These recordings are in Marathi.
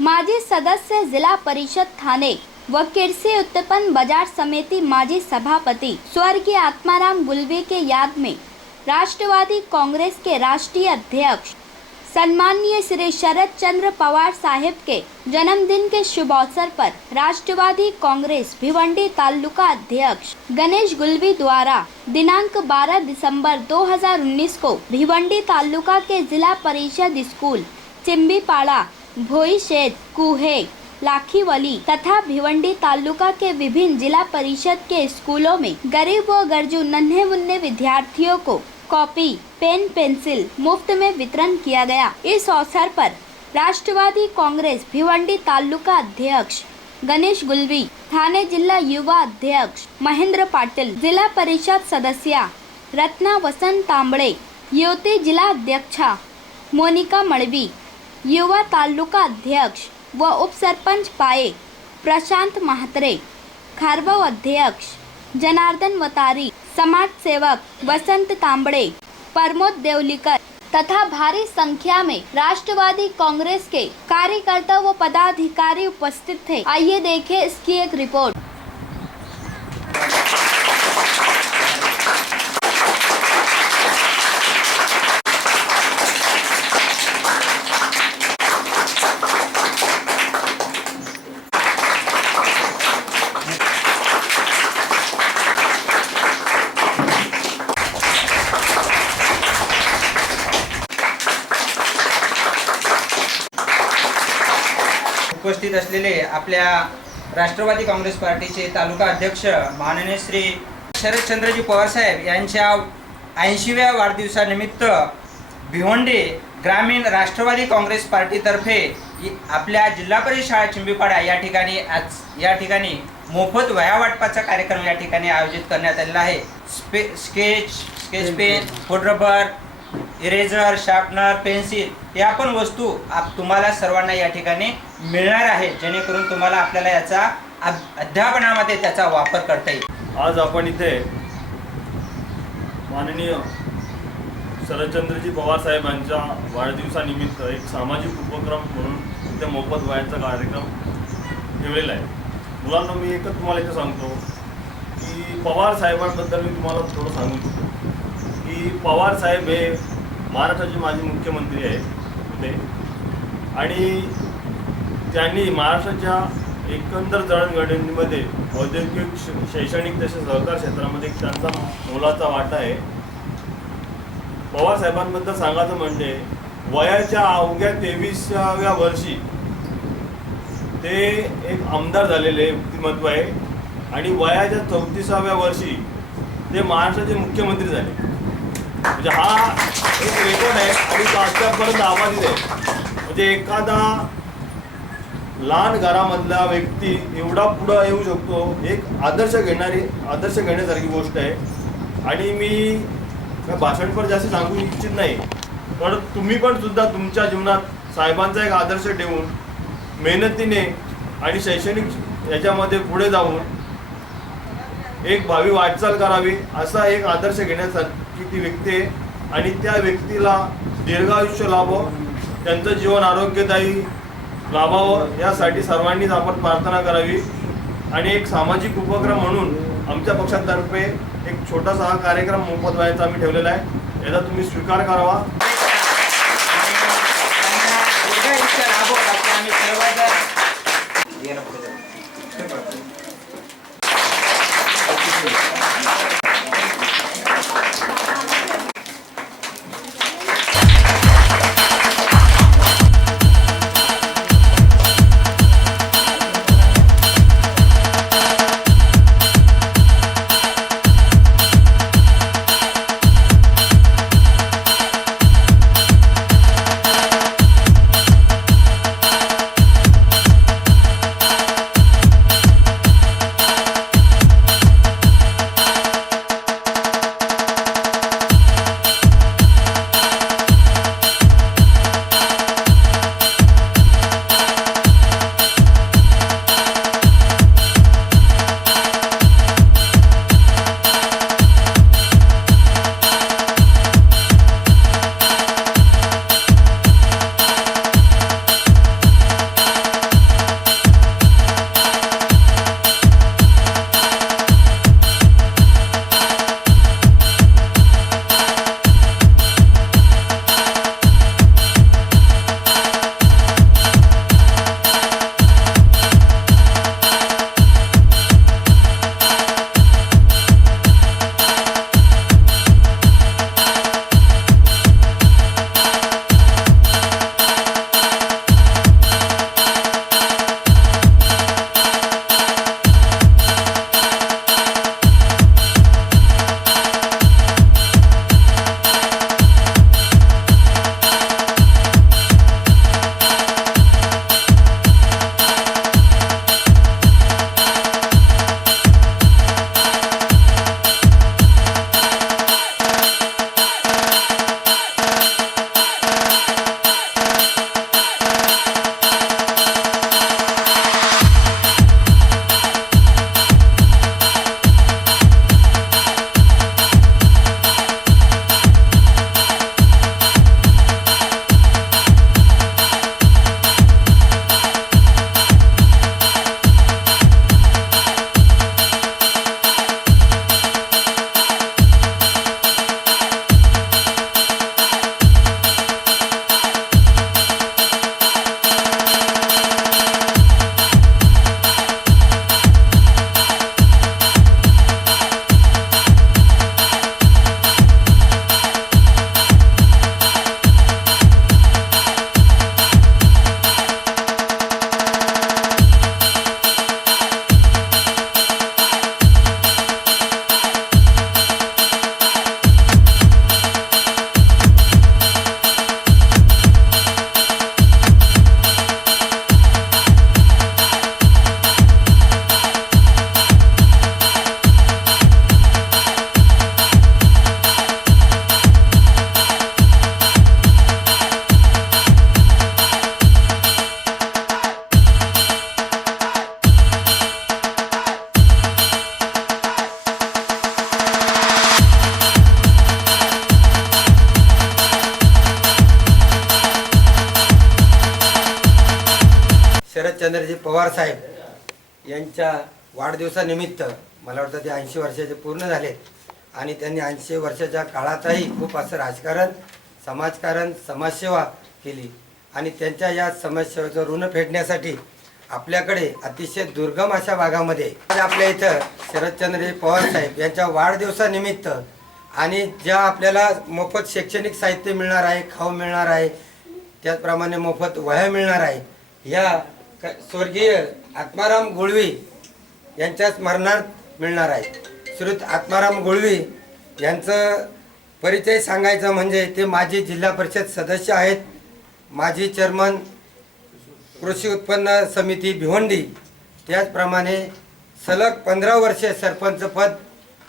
माजी सदस्य जिला परिषद थाने व कृषि उत्पन्न बाजार समिति माजी सभापति स्वर्गीय आत्माराम गुलवी के याद में राष्ट्रवादी कांग्रेस के राष्ट्रीय अध्यक्ष सम्माननीय श्री शरद चंद्र पवार साहेब के जन्मदिन के शुभ अवसर पर राष्ट्रवादी कांग्रेस भिवंडी तालुका अध्यक्ष गणेश गुलवी द्वारा दिनांक 12 दिसंबर 2019 को भिवंडी तालुका के जिला परिषद स्कूल चिंबीपाड़ा, भोईशेद, कुहे, लाखीवली तथा भिवंडी तालुका के विभिन्न जिला परिषद के स्कूलों में गरीब व गरजू नन्हे मुन्ने विद्यार्थियों को कॉपी, पेन, पेंसिल मुफ्त में वितरण किया गया। इस अवसर पर राष्ट्रवादी कांग्रेस भिवंडी तालुका अध्यक्ष गणेश गुलवी, थाने जिला युवा अध्यक्ष महेंद्र पाटिल, जिला परिषद सदस्य रत्ना वसंत तांबड़े, युवती जिला अध्यक्षा मोनिका मड़वी, युवा तालुका अध्यक्ष व उप सरपंच पाए प्रशांत महात्रे, खारबाव अध्यक्ष जनार्दन वतारी, समाज सेवक वसंत तांबड़े, प्रमोद देवलीकर तथा भारी संख्या में राष्ट्रवादी कांग्रेस के कार्यकर्ता व पदाधिकारी उपस्थित थे। आइए देखें इसकी एक रिपोर्ट। उपस्थित असलेले आपल्या राष्ट्रवादी काँग्रेस पार्टीचे तालुका अध्यक्ष माननीय श्री शरदचंद्रजी पवार साहेब यांच्या 80व्या वाढदिवसानिमित्त भिवंडी ग्रामीण राष्ट्रवादी काँग्रेस पार्टीतर्फे आपल्या जिल्हा परिषद शाळा चिंबीपाडा या ठिकाणी मोफत वह्या वाटपाचा कार्यक्रम या ठिकाणी आयोजित करण्यात आलेला आहे। स्केच पेन, खोड रबर, इरेजर, शार्पनर, पेन्सिल या पण वस्तू तुम्हाला सर्वांना या ठिकाणी मिळणार आहे, जेणेकरून तुम्हाला आपल्याला याचा अध्यापनामध्ये त्याचा वापर करता येईल। आज आपण इथे माननीय शरदचंद्रजी पवार साहेबांच्या वाढदिवसानिमित्त एक सामाजिक उपक्रम म्हणून इथे मोफत वह्यांचा कार्यक्रम ठेवलेला आहे। मुलांना मी एकच तुम्हाला इथे सांगतो की पवार साहेबांबद्दल मी तुम्हाला थोडं सांगू इच्छितो की पवार साहेब हे महाराष्ट्राचे माजी मुख्यमंत्री होते आणि त्यांनी महाराष्ट्राच्या एकंदर जडणघडणीमध्ये औद्योगिक, शैक्षणिक तसेच सहकार क्षेत्रामध्ये त्यांचा मोलाचा वाटा आहे। पवार साहेबांबद्दल सांगायचं म्हणजे वयाच्या अवघ्या 23व्या वर्षी ते एक आमदार झालेले व्यक्तिमत्व आहे आणि वयाच्या 34व्या वर्षी ते महाराष्ट्राचे मुख्यमंत्री झाले। म्हणजे हा एक रेकॉर्ड आहे आणि तो आजपर्यंत आबाधित आहे। म्हणजे एखादा लहान घरामधला व्यक्ती एवढा पुढं येऊ शकतो, एक आदर्श घेण्यासारखी गोष्ट आहे। आणि मी भाषण पण जास्त सांगू इच्छित नाही, पण तुम्ही पण सुद्धा तुमच्या जीवनात साहेबांचा एक आदर्श ठेवून मेहनतीने आणि शैक्षणिक याच्यामध्ये पुढे जाऊन एक भावी वाटचाल करावी असा एक आदर्श घेण्यासाठी ती व्यक्ती आहे आणि त्या व्यक्तीला दीर्घायुष्य लाभावं, त्यांचं जीवन आरोग्यदायी लाभावं यासाठी सर्वांनीच आपण प्रार्थना करावी। आणि एक सामाजिक उपक्रम म्हणून आमच्या पक्षातर्फे एक छोटासा हा कार्यक्रम मोफत वह्यांचा आम्ही ठेवलेला आहे, याचा तुम्ही स्वीकार करावा। शरदचंद्रजी पवार साहेब यांच्या वाढदिवसानिमित्त मला वाटतं ते 80 वर्षाचे पूर्ण झाले आणि त्यांनी 80 वर्षाच्या काळातही खूप असं राजकारण, समाजकारण, समाजसेवा केली आणि त्यांच्या या समाजसेवेचं ऋण फेडण्यासाठी आपल्याकडे अतिशय दुर्गम अशा भागामध्ये आपल्या इथं शरदचंद्रजी पवार साहेब यांच्या वाढदिवसानिमित्त आणि ज्या आपल्याला मोफत शैक्षणिक साहित्य मिळणार आहे, खाऊ मिळणार आहे, त्याचप्रमाणे मोफत वह्या मिळणार आहे, ह्या स्वर्गीय आत्माराम गुळवी यांच्या स्मरणार्थ मिळणार आहे. श्रीयुत आत्माराम गुळवी यांचं परिचय सांगायचं म्हणजे ते माजी जिल्हा परिषद सदस्य आहेत, माजी चेअरमन कृषी उत्पन्न समिती भिवंडी, त्याचप्रमाणे सलग 15 वर्षे सरपंच पद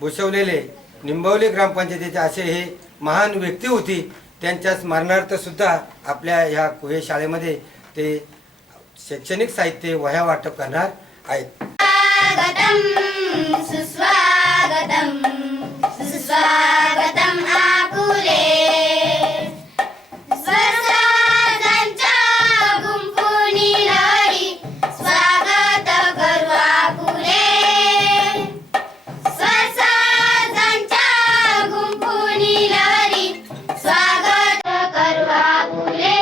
भूषवलेले निंबवली ग्रामपंचायतीचे असे हे महान व्यक्ती होती. त्यांच्या स्मरणार्थ सुद्धा आपल्या ह्या कुहे शाळेमध्ये ते शैक्षणिक साहित्य वह्या वाटप करणार आहेत. स्वागतम सुस्वागतम सुस्वागतम आकुले स्वरसाजांच्या गुंफुनी लहरी स्वागत करू आकुले स्वरसाजांच्या गुंफुनी लहरी स्वागत करू आकुले.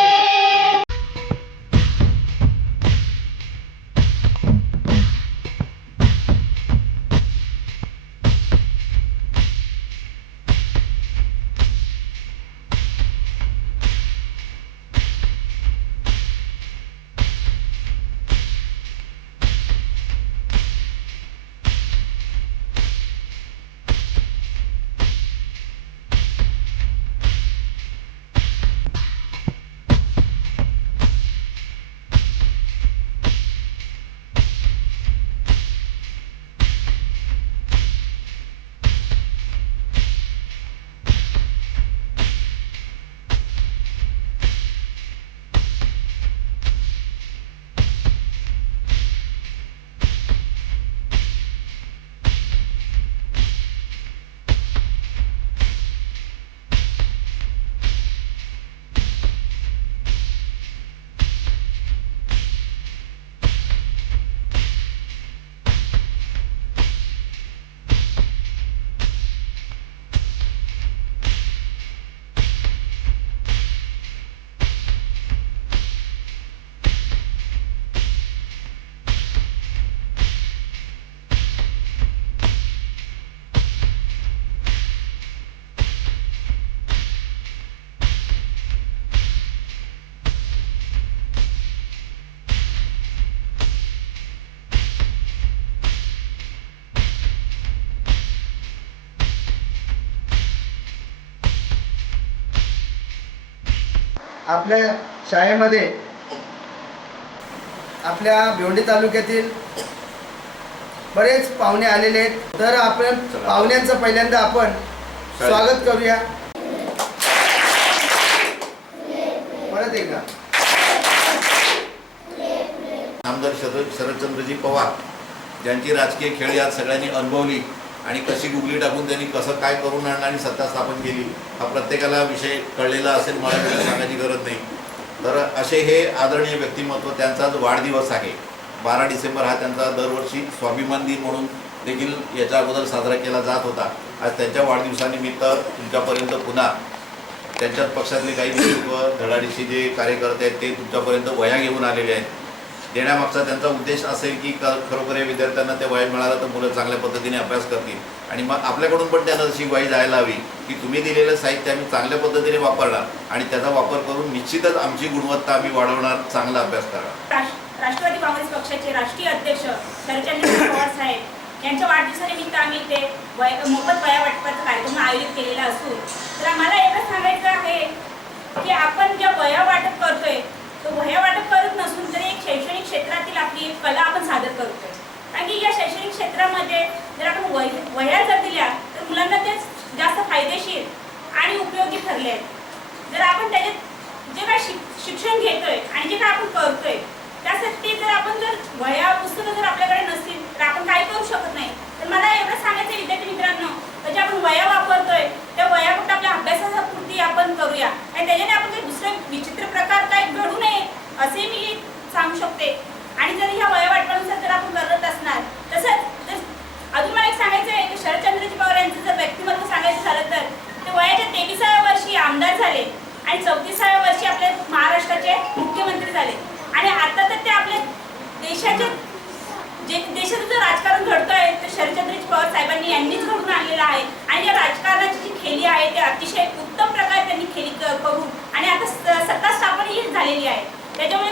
आपल्या शाळेमध्ये आपल्या भिवंडी तालुक्यातील बरेच पाहुणे आलेले आहेत, तर आपण पाहुण्यांचं पहिल्यांदा आपण स्वागत करूया. परत एकदा आमदार शरदचंद्रजी पवार ज्यांची राजकीय खेळी आज सगळ्यांनी अनुभवली आणि कशी गुगली टाकून त्यांनी कसं काय करून आणलं आणि सत्ता स्थापन केली हा प्रत्येकाला विषय कळलेला असेल, मला वेळ सांगायची गरज नाही. तर असे हे आदरणीय व्यक्तिमत्व, त्यांचा जो वाढदिवस आहे 12 डिसेंबर हा त्यांचा दरवर्षी स्वाभिमान दिन म्हणून देखील याच्या अगोदर साजरा केला जात होता. आज त्यांच्या वाढदिवसानिमित्त तुमच्यापर्यंत पुन्हा त्यांच्याच पक्षातले काही नेतृत्व धडाडीशी जे कार्यकर्ते आहेत ते तुमच्यापर्यंत वह्या घेऊन आलेले आहेत. देण्यामागचा त्यांचा उद्देश असेल की खरोखर या विद्यार्थ्यांना त्या वह्या मिळालं तर मुलं चांगल्या पद्धतीने अभ्यास करतील आणि मग आपल्याकडून पण त्यांना तशी ग्वाही जायला हवी की तुम्ही दिलेलं साहित्य आम्ही चांगल्या पद्धतीने वापरणार आणि त्याचा वापर करून निश्चितच आमची गुणवत्ता आम्ही वाढवणार, चांगला अभ्यास करणार. राष्ट्रवादी काँग्रेस पक्षाचे राष्ट्रीय अध्यक्ष शरदचंद्रजी पवार साहेब यांच्या वाढदिवसानिमित्त आम्ही ते मोफत वह्या वाटपाचा कार्यक्रम आयोजित केलेला असून तर आम्हाला एवढं सांगायचं आहे की आपण ज्या वह्या वाटप करतोय तो वह्या वाटप करत नसून तरी एक शैक्षणिक क्षेत्रातील आपली एक कला आपण सादर करतोय. कारण की या शैक्षणिक क्षेत्रामध्ये जर आपण वह्या जर दिल्या तर मुलांना ते जास्त फायदेशीर आणि उपयोगी ठरले आहेत. जर आपण त्याच्यात जे काय शिक्षण घेतोय आणि जे काय आपण करतोय त्यासाठी जर आपण जर वह्या पुस्तकं जर आपल्याकडे नसतील तर आपण काय करू शकत नाही. तर मला एवढं सांगायचं विद्यार्थी मित्रांनो, तर जे आपण वह्या वापरतोय त्या वह्या फक्त आपल्या अभ्यासापुरती आपण करूया आणि त्याच्याने आपण काही दुसरे विचित्र प्रकार काय घडू नये असे मी सांगू शकते. आणि जर ह्या वयोवाटपानुसार जर आपण करत असणार तसंच अजून मला एक सांगायचं आहे की शरदचंद्रजी पवार यांचं जर व्यक्तिमत्व सांगायचं झालं तर ते वयाच्या 23व्या वर्षी आमदार झाले आणि 34व्या वर्षी आपल्या महाराष्ट्राचे मुख्यमंत्री झाले आणि आता तर ते आपल्या देशाचं जे राजकारण घडतंय ते शरदचंद्रजी पवार साहेबांनी यांनीच घडून आणलेलं आहे आणि या राजकारणाची जी खेळी आहे ते अतिशय उत्तम प्रकारे त्यांनी खेळी करून आणि आता सत्ता स्थापनही झालेली आहे. त्याच्यामुळे